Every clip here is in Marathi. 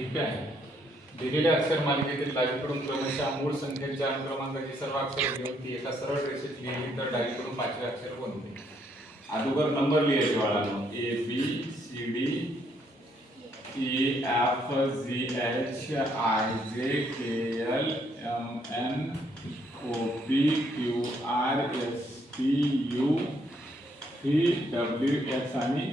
ठीक आहे. दिलेल्या अक्षर मालिकेतील डावीकडून क्रमशः मूळ संख्येच्या अनुक्रमांकाची सर्व अक्षरे घेऊन ती एका सरळ रेषेत लिहिली तर डावीकडून पाचवे अक्षर कोणते? अगोदर नंबर लिहायचे बाळांनो. A B C D E F G H I J K L M N O P Q R S T U V W X आणि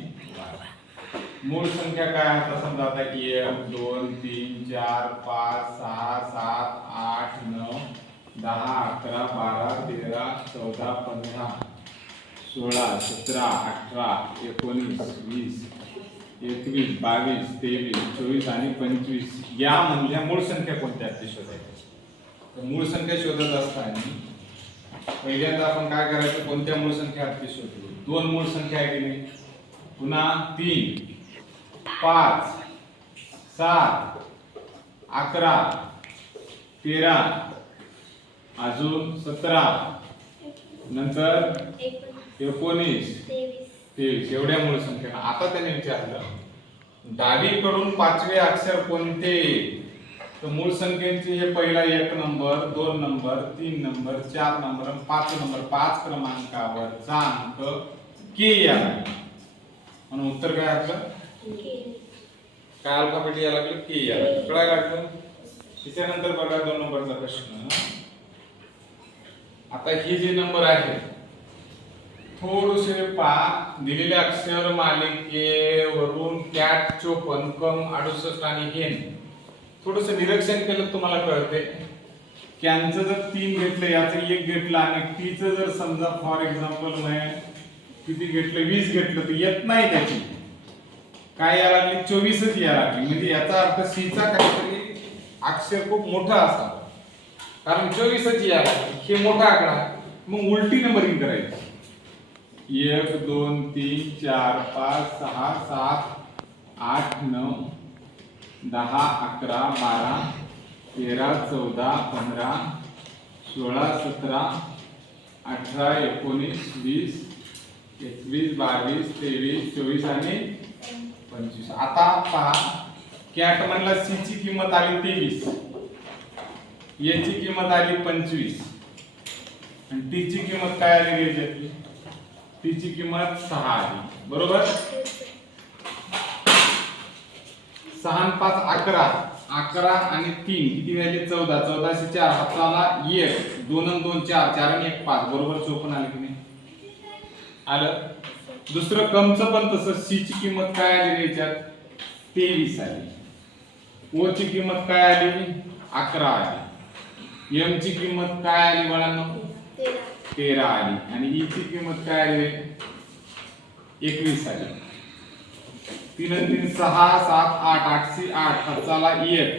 मूळ संख्या काय आता समजा आता 1 2 3 4 5 6 7 8 9 10 11 12 13 14 15 16 17 18 19 20 21 22 23 24 आणि 25 या मधल्या मूळ संख्या कोणत्या ते शोधायच्या. तर मूळ संख्या शोधत असताना पहिल्यांदा आपण काय करायचं, कोणत्या मूळ संख्या ते शोधू. दोन मूळ संख्या आहे की नाही, पुन्हा 3 5 7 11 13 अजून 17 नंतर 19 23 एवढ्या मूळ संख्या. आता त्याने विचारलं डावीकडून पाचवे अक्षर कोणते. तर मूळ संख्येचे हे पहिला 1 number 2 number 3 number 4 number 5 number 5 क्रमांकावरचा अंक के याला म्हणून उत्तर काय आपलं काय अल्फाबेट यायला लागलं के याला कळायला लागलं. त्याच्यानंतर बघा 2 नंबरचा प्रश्न. आता हे जे नंबर आहे थोडेसे दिलेल्या अक्षर मालिकेवरून कॅट 54 कम 68 आणि हेन थोडस निरीक्षण केलं तुम्हाला कळते. कॅनचं जर 3 घेतलं याचं 1 घेतलं आणि टीचं जर समजा फॉर एक्झाम्पल मैं किती घेतलं 20 घेतलं तर येत नाही त्याची काय यायला लागली 24च यायला लागली. म्हणजे याचा अर्थ सी चा काहीतरी अक्षर खूप मोठा असावा कारण 24च यायला लागली. हे मोठा आकडा मग उलटी नंबरिंग करायची. 1 2 3 4 5 6 7 8 9 10 11 12 13 14 15 16 17 18 19 20 21 22 23 24 आणि 25. आता पहा कॅट म्हणला सी ची किंमत आली 23 याची किंमत आली 25 आणि टी ची किंमत काय आली याच्यातली टी ची किंमत 6 आली बरोबर. 6 आणि 5 11 11 आणि 3 किती झाले 14 14 से 4 हाताला 1 2 आणि 2 4 4 आणि 1 5 बरोबर 54 आले की नाही आलं. दुसरं कमचं पण तसं सी ची किंमत काय आली याच्यात 23 आली. ओ ची किंमत काय आली 11 आली. एम ची किंमत काय आली बाळांनो 13 आली आणि ई ची किंमत काय आली 21 आली. 3 आणि 3 6 7 8 8 सी 8 हाताला 1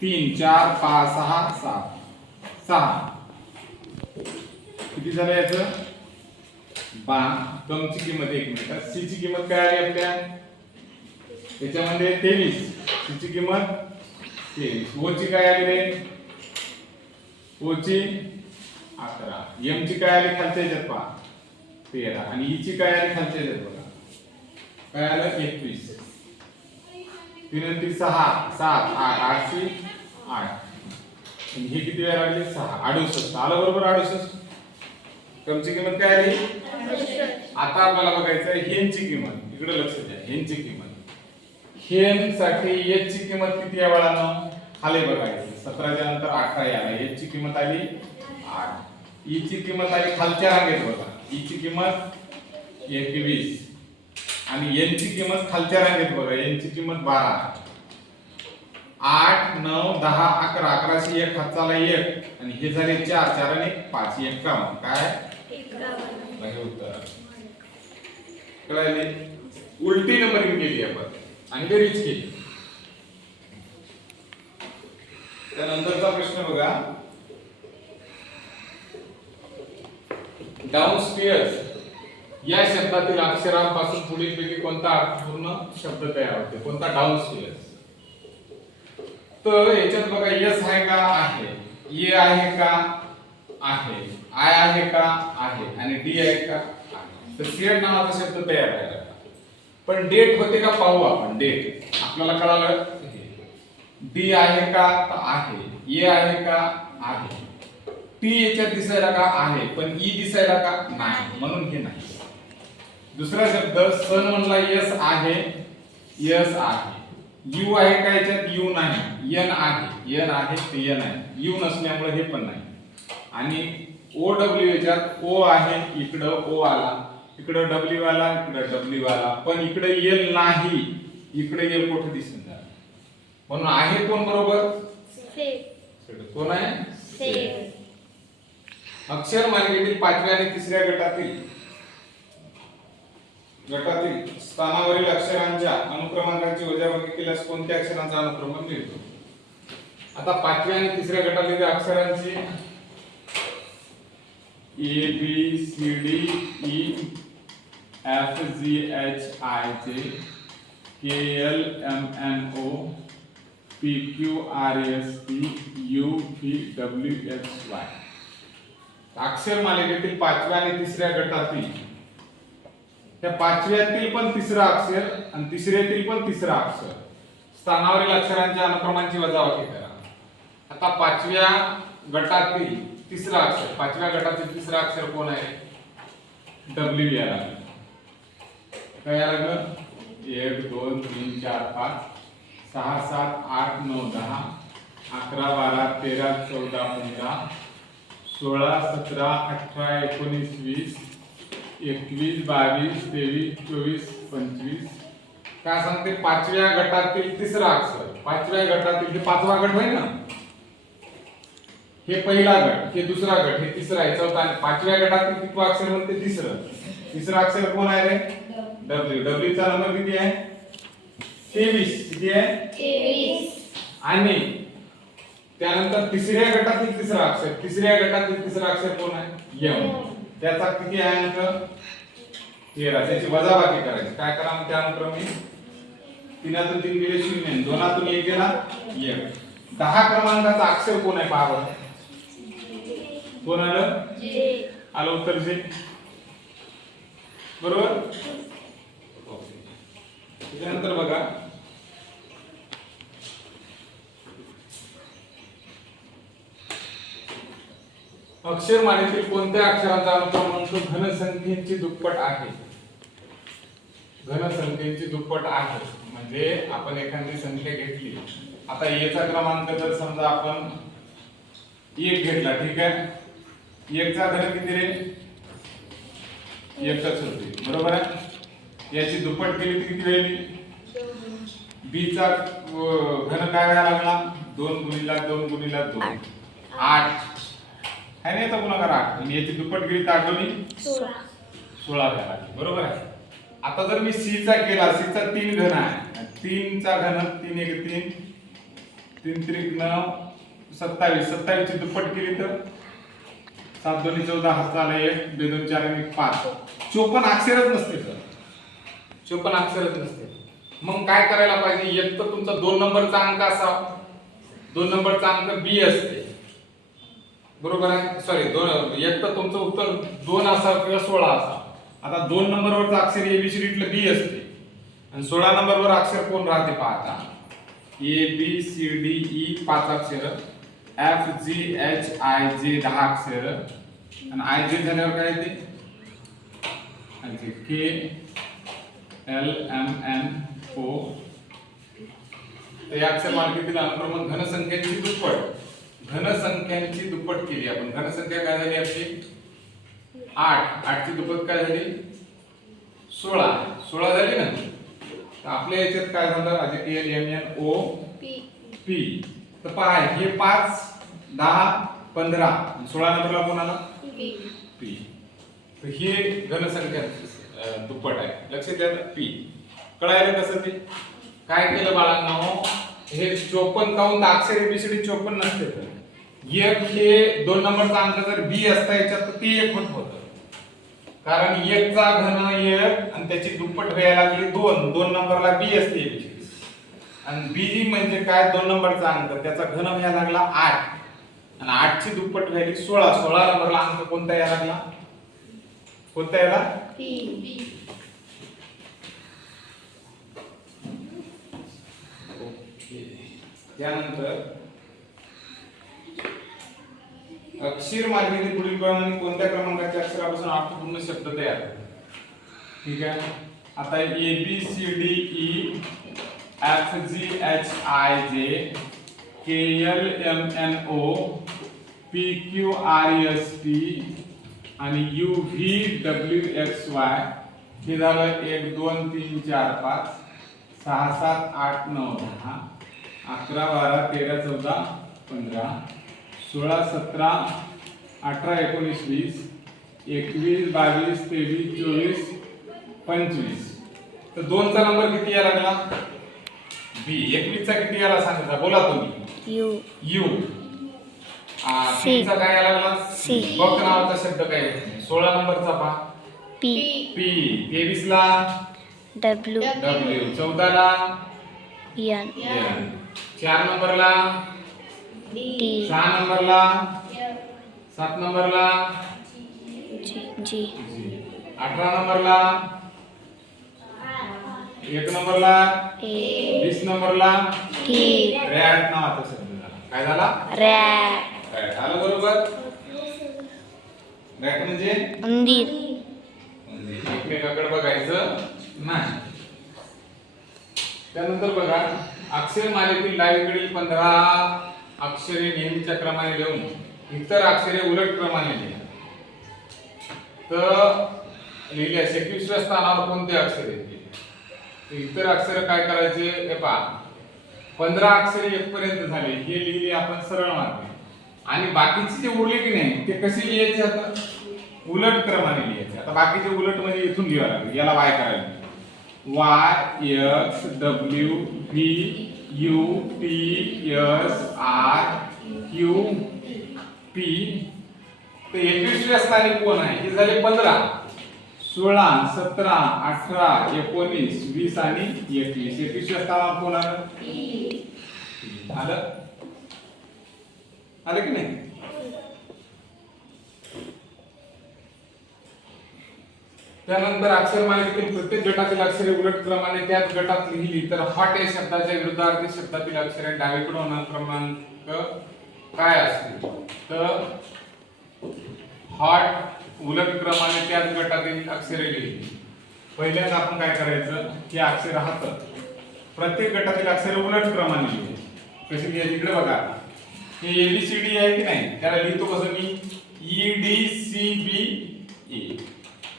3 4 5 6 7 6 किती झालं याचं कमची किंमत 1 मिनिट. सी ची किंमत काय आली आपल्या याच्यामध्ये 23 सी ची किंमत 23. ओ ची काय आली रे ओ ची 11 एम ची काय आली खालच्या याच्यात पहा 13 आणि ई ची काय आली खालच्या याच्यात बघा काय आलं 21. 3 आणि 3 6 7 8 8 सी 8 आणि हे किती वेळा लागले 6 68 आलं बरोबर 68. कमची किंमत काय आली. आता आपल्याला बघायचं हेनची किंमत इकडे लक्ष द्या. हेनची किंमत हेन साठी एच ची किंमत किती आहे बाळांनो खाली बघायचं 17 च्या नंतर 18 आला. एच ची किंमत आली 8. ई ची किंमत आली खालच्या रांगेत बघा ई ची किंमत 21 आणि एन ची किंमत खालच्या रांगेत बघा एन ची किंमत 12. 8 9 10 11 11 शी 1 हाताला 1 आणि हे झाले 4 4 आणि 5 51 काय 51 हे उत्तर कळले. उलटी नंबरिंग केली आपण आणि बेरीज केली. त्यानंतरचा प्रश्न बघा. डाउनस्टेअर्स या शब्दातील अक्षरांपासून पुढीलपैकी कोणता अर्थपूर्ण शब्द तयार होते. कोणता डाउनस्टेअर्स. तर याच्यात बघा एस आहे का आहे ए आहे का आहे आय आहे का आहे आणि डी आहे का आहे. तर सीएड नावाचा शब्द तयार आहे पण डेट होते का पाहू आपण. डेट आपल्याला कळालं डी आहे का तर आहे, ए आहे का आहे, टी याच्यात दिसायला का आहे, पण ई दिसायला का नाही, म्हणून हे नाही. दुसरा शब्द सन म्हणला यस आहे, यस आहे. यू आहे का याच्यात, यू नाही, एन आहे, एन आहे ते एन आहे, यू नसल्यामुळे हे पण नाही. आणि ओ डब्ल्यू याच्यात ओ आहे, इकडं ओ आला, इकडं डब्ल्यू आला, इकडं डब्ल्यू आला, पण इकडे एल नाही, इकडे एल कुठे दिसून जाईल. म्हणून आहे कोण बरोबर, कोण आहे. अक्षर मालिकेतील पाचव्या आणि तिसऱ्या गटातील स्थानावरील अक्षरांच्या अनुक्रमांकाची वजाबाकी केल्यास कोणत्या अक्षरांचा अनुक्रमांक मिळतो. आता पाचव्या आणि तिसऱ्या गटातील अक्षरांची A B C D E F G H I J K L M N O P Q R S T U V W X Y. अक्षर मालिकेतील पाचव्या आणि तिसऱ्या गटातील त्या पाचव्यातील पण तिसरा अक्षर आणि तिसऱ्यातील पण तिसरा अक्षर स्थानावरील अक्षरांच्या अनुक्रमांची वजाबाकी करा. आता पाचव्या गटातील तिसरा अक्षर, पाचव्या गटातील तिसरा अक्षर कोण आहे, डब्ल्यू याला काय लागलं, 1 2 3 4 5 6 7 8 9 10 11 12 13 14 15 16 17 18 19 20 21 22 23 24 25. काय सांगते, पाचव्या गटातील तिसरा अक्षर, पाचव्या गटातील हे पाचवा गट होईल ना, हे पहिला गट, हे दुसरा गट, हे तिसरा आहे, चौथा. आणि पाचव्या गटातील कितवा अक्षर म्हणते, तिसरा अक्षर कोण आहे रे, डब्ल्यू. डब्ल्यू चा नंबर किती आहे, 23. किती आहे, 23. आणि त्यानंतर तिसऱ्या गटातील तिसरा अक्षर, तिसऱ्या गटातील तिसरा अक्षर कोण आहे, एम. त्याचा किती आहे अंक, 13. त्याची वजाबाकी करायची. काय करा मग, त्यानुक्रमे 3 3 गेले 0, 2 1 गेला 1. 10 क्रमांकाचा अक्षर कोण आहे पहा बरं, कोण आलं, आलं उत्तर जे, बरोबर. त्यानंतर बघा, अक्षर मालेतील कोणत्या अक्षराचा अनुक्रमांक घनसंख्येची दुप्पट आहे. घनसंख्येची दुप्पट आहे म्हणजे आपण एखादी संख्या घेतली, आता याचा क्रमांक जर समजा आपण 1 घेतला, ठीक आहे, 1 चा घन किती रे, 1च होते, बरोबर आहे. याची दुप्पट केली तर किती होईल, बी चा घन काय व्हायला लागला, 2 गुणिला 2 गुणिला 2 8 आहे नाही, तर गुणाकार 8. आणि याची दुप्पट केली तर 8 दोन्ही 16 व्हायला लागली, बरोबर आहे. आता जर मी सी चा केला, सी चा 3 घन आहे, 3 चा घन 3 1 3 3 3 9 27, 27 ची दुप्पट केली तर 7 2 14 हात आला 1 2 2 4 1 5. 54 अक्षरच नसते तर, 54 अक्षरच नसते. मग काय करायला पाहिजे, एक तर तुमचा 2 नंबरचा अंक असावा, 2 नंबरचा अंक बी असते, बरोबर आहे. सॉरी, एक तर तुमचं उत्तर 2 असावं किंवा 16 असावं. आता 2 नंबरवरचा अक्षर एबीसीडीतलं बी असते आणि 16 नंबरवर अक्षर कोण राहते पाहता, A B C D E 5 अक्षर, एफ जी एच आय जे 10 अक्षर, आणि आय जे झाल्यावर काय येते, के एल एम एन ओ. या अक्षर मालिकेतील अनुक्रमांक घनसंख्येची दुप्पट, घनसंख्यांची दुप्पट केली आपण. घनसंख्या काय झाली आपली 8, 8 ची दुप्पट काय झाली 16, 16 झाली ना. तर आपल्या याच्यात काय झालं, राजकीय एम एन ओ पी. तर पहा, हे 5 10 15, 16 नंबरला कोण आला, पी. तर हे घनसंख्या दुप्पट आहे, लक्षात घ्या. पी कळायला कसं, ते काय केलं बाळांनो, हे 54 काउंट अक्षर एबीसीडी 54 नसते तर एक हे 2 नंबरचा अंक जर बी असता याच्यात तर ते 1 होत होतं, कारण 1 चा घन 1 आणि त्याची दुप्पट व्हायला लागली 2, 2 नंबरला बी असते एबीसीडी. आणि बी म्हणजे काय, 2 नंबरचा अंक, त्याचा घन व्हायला लागला 8 आणि 8 ची दुप्पट व्हायली 16, 16 नंबरला अंक कोणता यायला लागला, कोणता याला, बी. त्यानंतर अक्षर मालिकेतील पुढील प्रमाणे कोणत्या क्रमांकाच्या अक्षरापासून अर्थपूर्ण शब्द तयार होतात? ठीक आहे. आता A B C D E F G H I J K L M N O P Q R S T आणि U V W X Y हे झालं 1 2 3 4 5 6 7 8 9 10 11 12 13 14 15 16 17 18 19 20 21 22 23 24 25. तर 2 चा नंबर किती यायला लागला? बी. 21 चा किती यायला सांगितला? बोला तुम्ही. यू. यू. 3 चा काय यायला लागला? सी. बक नावाचा शब्द काय आहे? 16 नंबरचा पहा. पी. पी. 23 ला डब्ल्यू. डब्ल्यू. 14 ला एन. एन. 4 नंबरला टी. 6 नंबरला 7 नंबरला जी. जी. 18 नंबरला 1 नंबरला ए. 20 नंबरला टी. रॅट नावाचा शब्द झाला. काय झाला? रॅट. रॅट. आलं बरोबर? रॅट म्हणजे उंदीर. एकमेकाकडे बघायचं नाही. त्यानंतर बघा अक्षर मालेतील डावीकडील 15 अक्षरे नेहमीच्या क्रमाने लिहून इतर अक्षरे उलट क्रमाने लिहा. तर लिहिल्या 21व्या स्थानावर कोणते अक्षर येतील? इतर अक्षर काय करायचे? हे पहा 15 अक्षरे येथपर्यंत झाले हे लिहिले आपण सरळ मार्गे आणि बाकीचे जे उरले की नाही ते कसे लिहायचे? आता उलट क्रमाने लिहायचे. आता बाकीचे उलट म्हणजे इथून लिहावं लागेल. याला वाय करायला Y X W V U T S R Q P. तर 21व्या स्थानी कोण आहे? हे झाले 15. 16 17 18 19 20 आणि 21. 21व्या स्थानावर कोण आलं? आलं? आलं की नाही? त्यानंतर अक्षर मालिकेतील प्रत्येक गटातील अक्षरे उलट क्रमाने त्याच गटात लिहिली तर हॉट या शब्दाच्या विरुद्धार्थी शब्दातील अक्षरे डावीकडे होणार क्रमांक काय असतील? तर हॉट उलट क्रमाने त्याच गटातील अक्षरे लिहिली. पहिल्यांदा आपण काय करायचं? हे अक्षर राहतं प्रत्येक गटातील अक्षरे उलट क्रमाने लिहिली. कशी लिहायची? इकडे बघा. हे एबीसीडी आहे की नाही? त्याला लिहितो कसं मी? ई डी सी बी ए.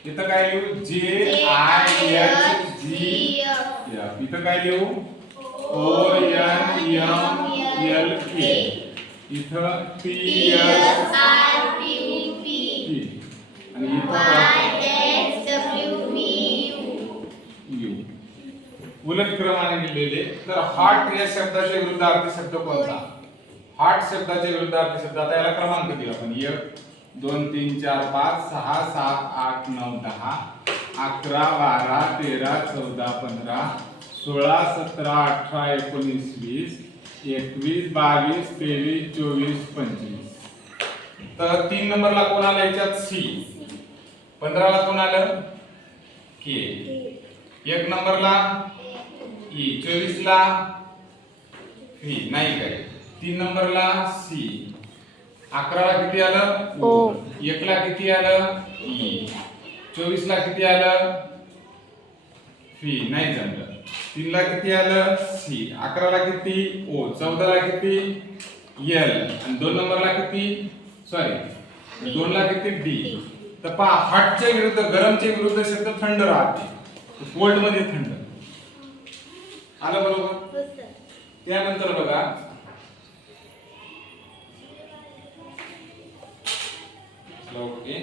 इथं काय लिहू? जे आय एच जी एफ. इथं काय लिहू? O N M L K. इथं T S R P P आणि इथं Y X W V U. उलट क्रमाने लिहिलेले. तर हॉट या शब्दाच्या विरुद्धार्थी शब्द कोणता? हॉट शब्दाच्या विरुद्धार्थी शब्द. आता याला क्रमांक देऊ आपण. 1 2 3 4 5 6 7 8 9 10 11 12 13 14 15 16 17 18 19 20 21 22 23 24 25. तर 3 नंबरला कोण आलं याच्यात? सी. 15 ला कोण आलं? के. 1 नंबरला ई. 24 ला व्ही नाही काय. 3 नंबरला सी. 11 ला किती आलं? ओ. 1 ला किती आलं? ई. 24 ला किती आलं? व्ही नाही जमलं. 3 ला किती आलं? सी. 11 ला किती? ओ. 14 ला किती? एल. आणि 2 नंबरला किती? सॉरी 2 ला किती? डी. तर पहा हॉटच्या विरुद्ध गरमच्या विरुद्ध शब्द थंड राहते. कोल्ड मध्ये थंड. आलं बरोबर? त्यानंतर बघा ओके